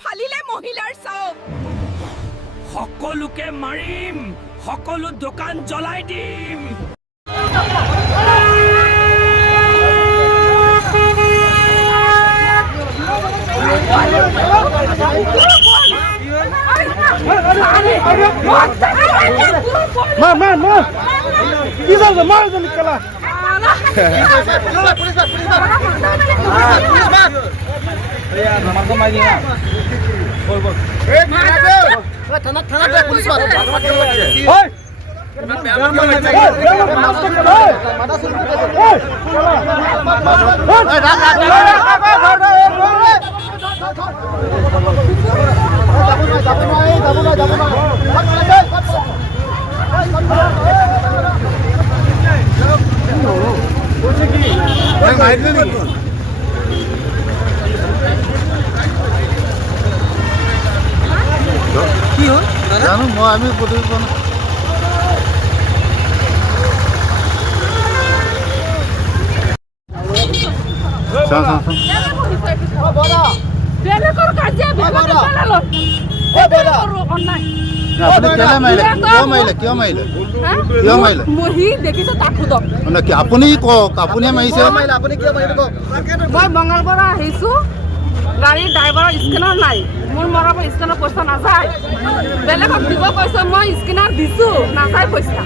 ফালিলে মহিলাৰ চাওক সকলোকে মাৰিম সকলো দোকান জ্বলাই দিম मार किधर मार दे निकला কি হ'ল জানো মই আমি প্ৰতিবেদন আপুনি কওক আপুনি মাৰিছে মই মঙ্গলবাৰ আহিছো গাড়ীৰ ড্ৰাইভাৰৰ স্কেনাৰ নাই মোৰ মৰাব স্কেনাৰ পইচা নাযায় বেলেগক দিব কৈছে মই স্কেনাৰ দিছো নাযায় পইচা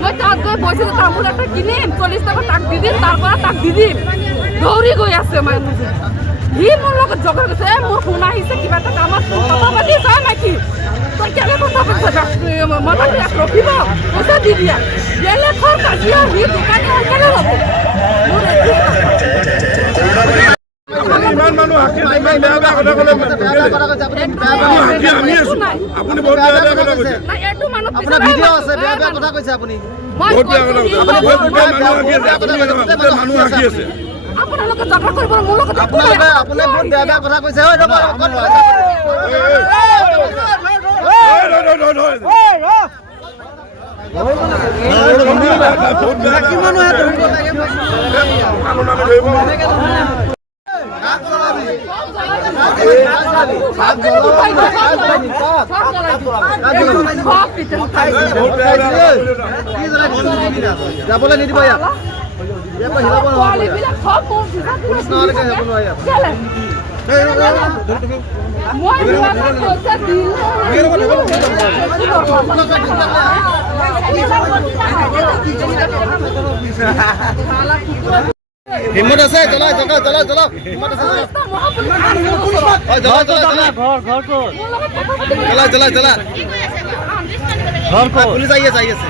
মই তাত গৈ পইচা তামোল এটা কিনিম 40 টকা তাক দি দিম তাৰ পৰা তাক দি দিম দৌৰি গৈ আছে মানুহ সি মোৰ লগত জগৰ গৈছে মোৰ ফোন আহিছে কিবা এটা কামত কথা পাতি যায় নাকি তই কেলে কথা পাতিছ মনত ৰখিব পইচা দি দিয়া বেলেগৰ কাজিয়া সি দোকানী কেলে হ'ব মোৰ ইমান মানুহ ইমান বেয়া বেয়া কথা ক'লে আপুনি বহুত বেয়া বেয়া কথা কৈছে আপোনাৰ ভিডিঅ' আছে বেয়া বেয়া কথা কৈছে আপুনি বহুত বেয়া কথা মানুহ আহি আছে আপোনালোকে জগৰ কৰিব মোৰ লগত আপুনি বহুত বেয়া বেয়া কথা কৈছে যাবলৈ নিদিব ইয়াত হিম্মত আছে জ্বলা জ্বলা জ্বলা জ্বলা হিম্মত আছে জ্বলা জ্বলা জ্বলা জ্বলা জ্বলা জ্বলা ঘৰ পুলিচ আহি আছে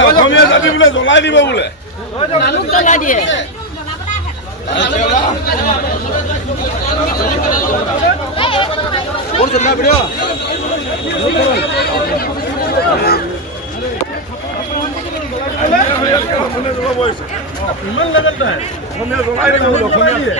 অসমীয়া জাতি বোলে জ্বলাই দিব বোলে জ্বলাই দিয়ে ইমান লেভেল নাই অসমীয়া জ্বলাই দিব অসমীয়া